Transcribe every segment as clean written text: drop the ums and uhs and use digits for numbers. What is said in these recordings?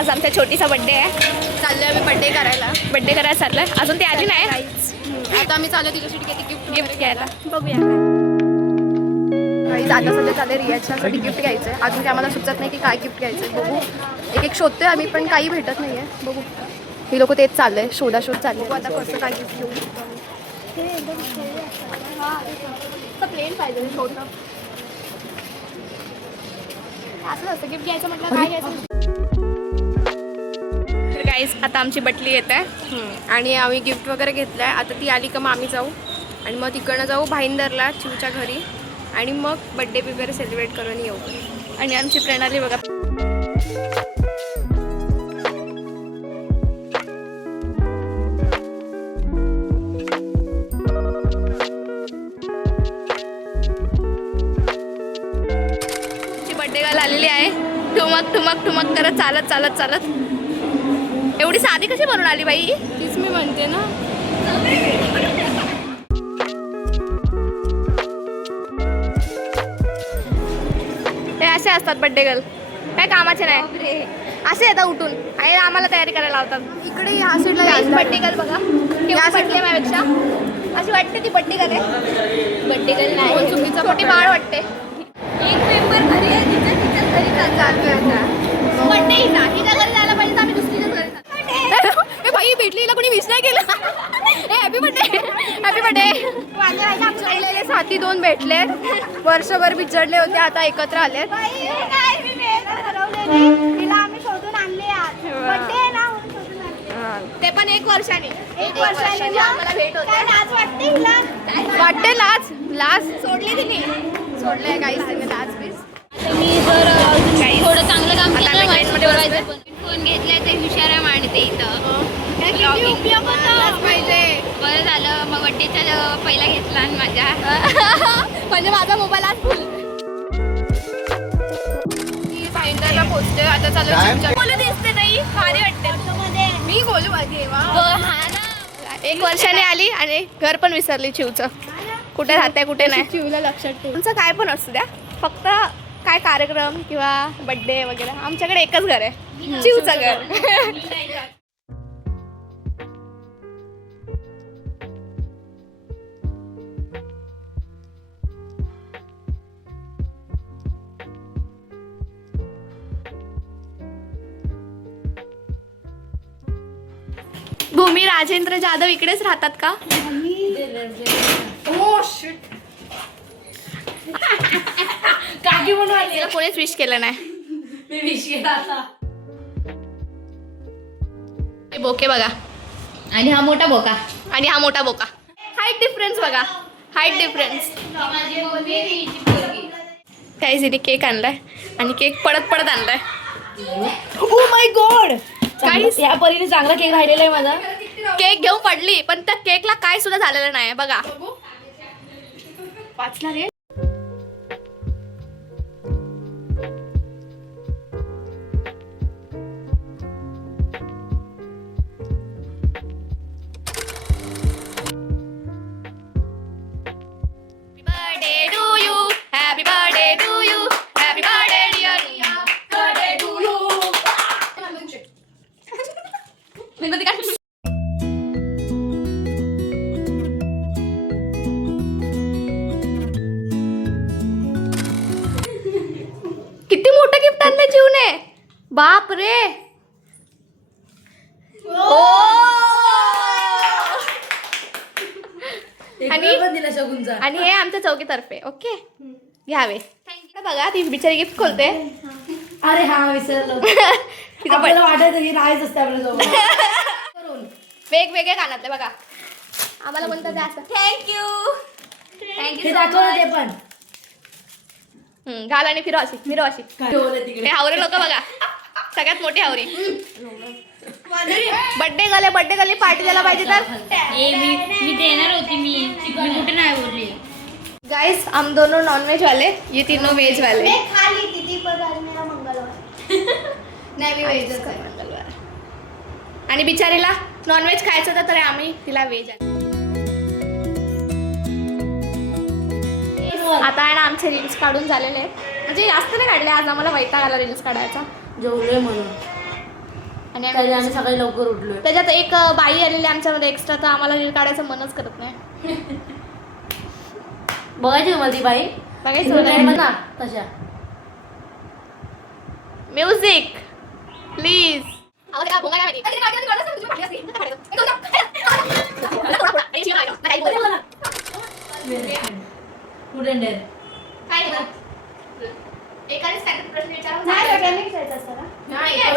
आज आमचा छोटीसा बड्डे आहे. चाललोय आम्ही बड्डे करायला. बड्डे करायला चाललाय. अजून ती आली नाही. आता आम्ही चाललो तिच्यासाठी गिफ्ट घ्यायला. बघूया. आता सध्या चालले रियाच्यासाठी गिफ्ट घ्यायचं आहे. अजून ते आम्हाला सुचत नाही की काय गिफ्ट घ्यायचं आहे. बघू एक एक शोधतोय आम्ही पण काही भेटत नाही आहे. बघू ही लोक तेच चाललंय शोधाशोध चालले. बघू आता कसं काय गिफ्ट घेऊ. प्लेन पाहिजे छोटं असं असतं. गिफ्ट घ्यायचं म्हटलं काय घ्यायचं. तर गाईस आता आमची बटली येत आहे आणि आम्ही गिफ्ट वगैरे घेतलं आहे. आता ती आली का मग आम्ही जाऊ आणि मग तिकडनं जाऊ भाईंदरला चिवच्या घरी आणि मग बड्डे वगैरे सेलिब्रेट करून येऊ. आणि आमची प्रणाली बघा. बड्डे गर्ल आलेली आहे. ठुमक ठुमक ठुमक करत चालत चालत चालत. एवढी साधी कशी बनवून आली बाई. तीच मी म्हणते ना. ते असे असतात बड्डे गर्ल. काय कामाचे नाही. असे येतात उठून आणि आम्हाला तयारी करायला लावतात. इकडे ह्या साईडला बड्डे गर्ल बघा. केवढी बड्डे आहे माझ्यापेक्षा. अशी वाटते ती बड्डे गर्ल आहे. बड्डे गर्ल नाही. चुकीचा छोटी बाळ वाटते. एक मेंबर घरी आहे. तिच्याच घरी चालतोय आता. बड्डे हिचा घरी जायला पाहिजे तर आम्ही दुसरीच्याच घरी जातो. बाई भेटली हिला कोणी मिस नाही केलं. Happy birthday. Happy birthday. बिछडलेले साथी दोन भेटले. वर्षभर बिछडले होते आता एकत्र आलेत. ते पण 1 वर्षाने. 1 वर्षाने आम्हाला भेट होते. वाटते लाज. लाज सोडली तिने. सोडलंय काहीच तिने लाज बीज. मी जर थोडं चांगलं काम आता केलं आम्ही ट्रेनमध्ये बसलोय. फोन घेतलाय ते हुशारा मांडते इथं. उपयोग होतो. पाहिजे बरं झालं मग बड्डेचा पहिला घेतला आणि माझ्या म्हणजे माझा मोबाईल आज फुल. भाईंदरला पोहोचते आता. चालू बोलू दिसते नाही. भारी वाटते. मी बोलू देवा. 1 वर्षाने आली आणि घर पण विसरली चिवचं. कुठे राहते कुठे नाही. चिवला लक्षात ठेव. तुमचं काय पण असू द्या. फक्त काय कार्यक्रम किंवा बड्डे वगैरे आमच्याकडे एकच घर आहे. चिवचं घर. भूमी राजेंद्र जाधव इकडेच राहतात का. काकी म्हणून आली. तिला कोणीच विश केलं नाही. मी विश केला आता. हे बोके बघा. आणि हा मोठा बोका. आणि हा मोठा बोका. हाईट डिफरन्स बघा. Height difference. माझी मम्मी हिची पोरगी. काही तिने केक आणलाय आणि केक पडत पडत आणलाय. Oh my God. काही या परीने चांगला केक राहिलेला आहे माझा. केक घेऊन पडली पण त्या केकला काय सुद्धा झालेलं नाही बघा. वाचला रे. किती मोठं गिफ्ट आणलंय जीवने. बाप रे. आणि हे आमच्या चौकीतर्फे. ओके घ्यावे. बघा ती बिचारी गिफ्ट खोलते. अरे हा विसरलो. तिचा आपल्याला वाटायचं की राहायचं असते आपल्यासोबत. वेगवेगळे कानातले बघा. आम्हाला कोणतं ते असं थँक्यू. हे दाखवलं ते पण. घाल आणि फिरो अशी फिरो अशी. हे हावरे लोक बघा. सगळ्यात मोठी हावरी. बड्डे गले पार्टी द्यायला पाहिजे तर. मी देणार होती. मी कुठे नाही बोलली. गाइस हम दोनों नॉनवेज वाले, ये तीनों वेज वाले. मैं खा ली थी पर आज मेरा मंगलवार. नाही मी वेजच आहे मंगळवार. आणि बिचारीला नॉनव्हेज खायचं होतं तर आम्ही तिला वेज आहे. आता आहे ना आमचे रील्स काढून झालेले आहेत. म्हणजे जास्त नाही काढले आज. आम्हाला वैताग आला रील्स काढायचा. जेवलोय म्हणून. आणि त्याने आम्ही सकाळी लवकर उठलोय. त्याच्यात एक बाई आलेली आमच्यामध्ये एक्स्ट्रा, तर आम्हाला रील काढायचं मनच करत नाही. बघायची तुम्हाला ती बाई बघायचं ना तशा. Music please. स्टुडंट आहे.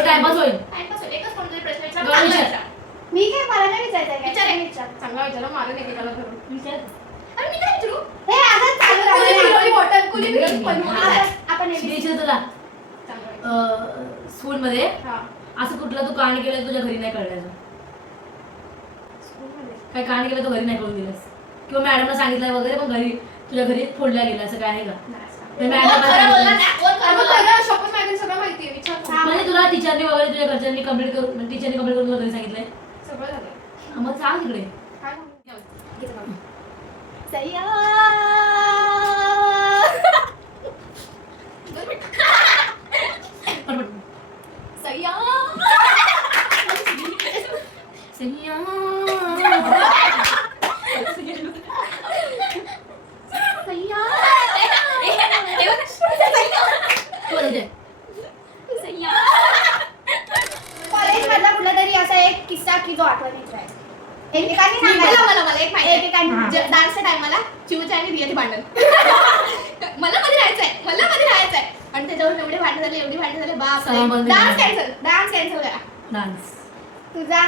टाइमपास होईल. मी काय मला नाही विचारायचं विचार. चांगला विचार मारून एकेकाला धरून. विचार. हे असंच चालू राहणार. आपण मी विचारते तुला स्कूलमध्ये असं कुठलं तू कहाणी केलं तुझ्या घरी नाही कळल्याचं? काय कहाणी केलं तू घरी नाही कळून दिलंस किंवा मॅडमला सांगितलंय वगैरे पण घरी तुझ्या घरी फोडल्या गेलं असं काय आहे का? सगळं माहिती आहे. विचार म्हणजे तुला टीचरनी वगैरे तुझ्या घरच्यांनी कंप्लीट करून तुला घरी सांगितलंय? सगळं झालं. मग सांग तिकडे. काय कॉलेज मधला कुठला तरी असा एक किस्सा की जो आठवणीचा आहे. एकेकाने सांगायला मला एक माहिती आहे. एकेकाने डान्सच्या टायमाला चिवच्या आणि रियाचे भांडण. मला मध्ये राहायचंय आणि त्याच्यावर एवढे भांडण झाले बाप. डान्स कॅन्सल करा. डान्स तुझा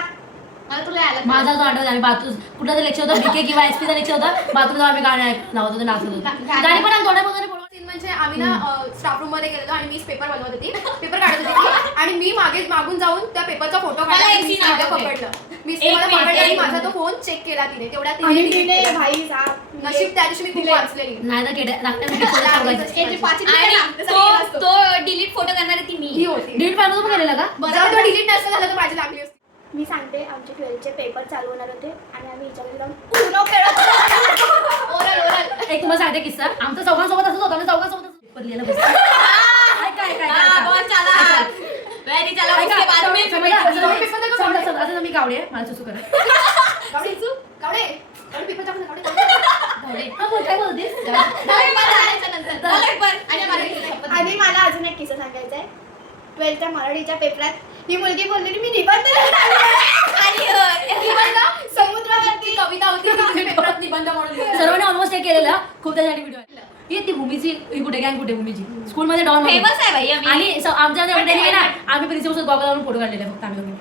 मला तुला आलं माझा जो आठवत आम्ही बाथरूम कुठला तरी लेक्चर होता बीके किंवा एसपीचा लेक्चर होता. बाथरूम आम्ही गाणं लावत होतो नाचत होतो. गाणी पण आम्ही थोड्या वगैरे सीन म्हणजे आम्ही ना स्टाफ रूम मध्ये गेलेलो आणि मी पेपर बनवत होती, पेपर काढत होती आणि मी मागून जाऊन त्या पेपरचा फोटो काढला आणि एक scene आठवतंय. पकडलं. मी मला पकडलं आणि माझा तो फोन चेक केला तिने. तेवढ्या तिने भाई साहब नशीब त्या दिवशी मी खूप वाचलेली. नाही तर तो डिलीट फोटो करणारी ती मी ही होती. डीड पाहिजे पण केलेला का? बरं तो डिलीट नसतं झालं तर माझी लागली असती. मी सांगते आमचे 12th पेपर चालू होणार होते आणि आम्ही हिच्याकडे जाऊन उनो खेळत होतो. ओरल एक तुम्हाला सांगते किस्सा. आमचा चौघांसोबत असंच होता ना, चौघांसोबत पेपर लिहायला बसलो. आता मी कावडे मला सुसू करा. कावडे पेपर टाकून काय बोलतेस? आणि मला अजून एक किस्सा सांगायचा आहे. 12th मराठीच्या पेपरात ही मुलगी बोललेली मी निबंध समुद्रावरती कविता होती ती पेपरात निबंध म्हणून. सर्वांनी ऑलमोस्ट हे केलेलं. खूप त्यासाठी व्हिडिओ ही ती भूमीची ही कुठे गँग कुठे भूमीची स्कूलमध्ये डॉन फेमस आहे भाई आम्ही. आणि आमच्या ना आम्ही प्रिन्सिपल सोबत गॉगल लावून फोटो काढलेले फक्त आम्ही दोघी.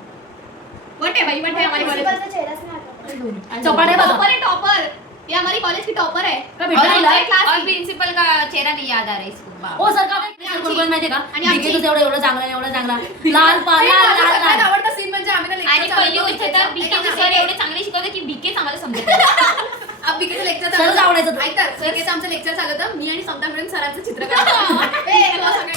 मोठे भाई मोठे हमारी कॉलेज प्रिन्सिपलचा चेहराच नाही आठवत. चौपाट आहे टॉपर है टॉपर. ये हमारी कॉलेज की टॉपर है. का भेटला हिला? और प्रिंसिपल का चेहरा नहीं याद आ रहा है इसको. हो सर का कोण माहितीये का? आणि आमची- BK तुझं एवढं चांगला लाल सगळ्यात आवडता सीन म्हणजे आम्ही ना आणि lecture पहिली चालू गोष्ट होतं. तर बीकेचे सर एवढे चांगले शिकवते की बीकेच आम्हाला समजत. बीकेचं लेक्चर सरच आवडायचं. ऐकतात बीकेचं आमचं लेक्चर चालू होतं. मी आणि समता मिळून सरांचं चित्र काढलं. ए, तेव्हा सगळ्या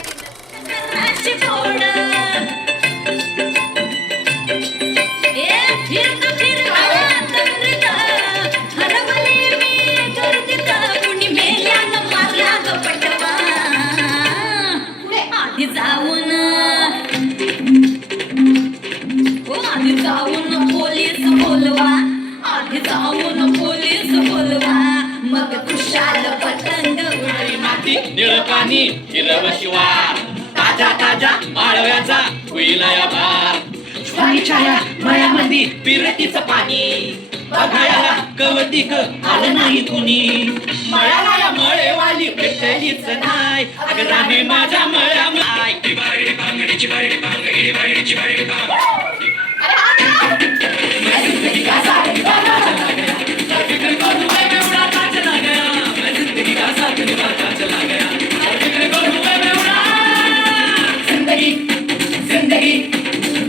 मग खुशाल पतंग उडवी. निळपाणी हिरव शिवार ताजा ताजा माळव्याचा होईलया बार स्वामी छाया मळ्यामध्ये पिरतीचं पाणी बघायला कवटी ग आलं नाही कुणी मळ्याला या मळेवाली भेटलीच नाही अगं राणे माझ्या मळ्या माय बांगडीची बारडी बांगडी बारडीची बारडी जिंदगी जिंदगी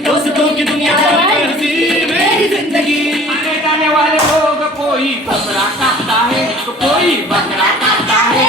दोस्तों की दुनिया हंसी मेरी जिंदगी आने जाने वाले लोग कोई बकरा काटता है तो कोई बकरा काटता है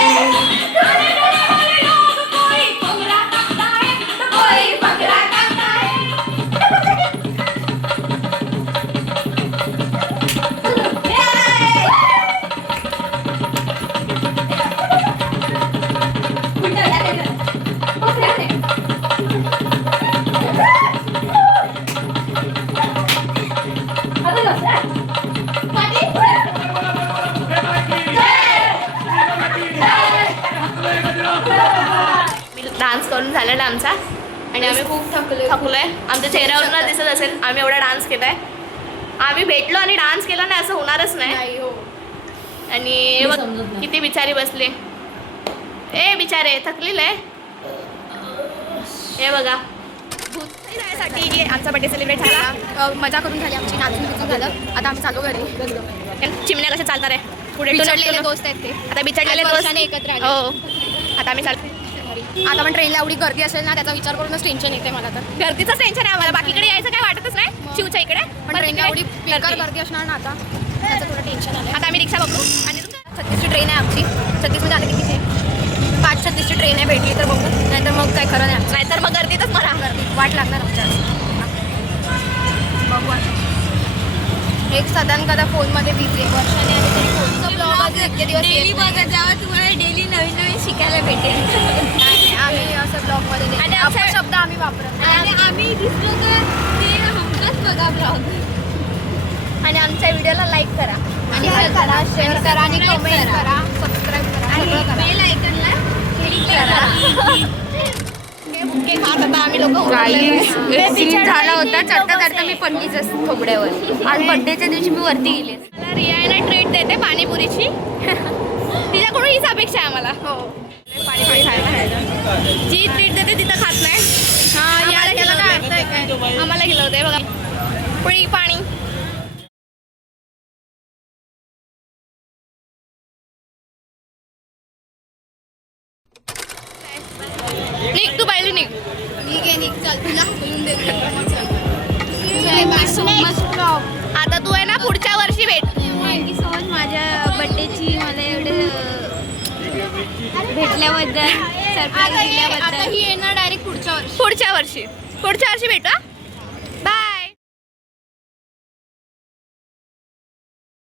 आणि आम्ही खूप थकलोय. आमच्या चेहऱ्यावरून दिसत असेल आम्ही एवढा डान्स केलाय. आम्ही भेटलो आणि डान्स केला नाही असं होणारच नाही. आणि हे बघ समजत नाही. किती बिचारी बसले. ए बिचारे थकलेले. हे बघा जायसाठी आमचा बर्थडे सेलिब्रेट झाला. मजा करून झाली आमची, नाचून बिचून झालं. आता आम्ही चालू घरी. चिमण्या कशा चालणार आहे पुढे बिछडलेले दोस्त आहेत ते. आता बिचडलेले आज दोस्त वर्षाने एकत्र आले. हो. आता आम्ही चालतो. आता पण ट्रेनला एवढी गर्दी असेल ना, त्याचा विचार करूनच टेन्शन येते मला तर. गर्दीचंच टेन्शन आहे आम्हाला. बाकीकडे यायचं काय वाटतच नाही चिवच्या इकडे. पण ट्रेनला एवढी बेकार गर्दी असणार ना आता, त्याचं थोडं टेन्शन आलं. आता आम्ही रिक्षा बघू. आणि 36ची ट्रेन आहे आमची. 36मध्ये आले किती 5:36ची ट्रेन आहे. भेटली तर बघू, नाहीतर मग काय खरं नाही. नाहीतर मग गर्दीतच मला गर्दी वाट लागणार आमच्या. बघू आता. एक सदान कदा फोनमध्ये बिझी आहे. वर्षाने आम्ही तरी फोनचा ब्लॉग आधी इतके दिवस येत नाही. जेव्हा तुम्हाला डेली नवीन नवीन शिकायला भेटेल. नाही, आम्ही असं ब्लॉगमध्ये नाही. आणि आपण आमच्या- शब्द आम्ही वापरत नाही. आणि आम्ही दिसलो तर ते हमखास बघा ब्लॉग. आणि आमच्या व्हिडिओला लाईक करा. आणि करा, शेअर करा आणि कमेंट करा, सबस्क्राईब करा, सगळं करा. बेल आयकॉनला क्लिक करा. केक खात आता आम्ही लोक सीन झाला होता चढता चढता मी पडलीच थोबड्यावर आणि बर्थडेच्या दिवशी मी वरती गेले. मला रियाना ट्रीट देते पाणीपुरीची. तिच्याकडून हीच अपेक्षा आहे आम्हाला. हो पाणीपुरी खायला जी ट्रीट देते तिथं खात नाही. हा याला केलं काय अर्थ आहे काय. आम्हाला गेलं होतं बघा पुरी पाणी. निघ तू पाहिली निघ. निघ ये, निघ, चल तुला बोलून देते. आता तू आहे ना पुढच्या वर्षी भेट. थँक्यू सो मच माझ्या बर्थडेची मला एवढे भेटल्याबद्दल, सरप्राईज आता दिल्याबद्दल. ही येणार डायरेक्ट पुढच्या वर्षी. पुढच्या वर्षी भेटू हा?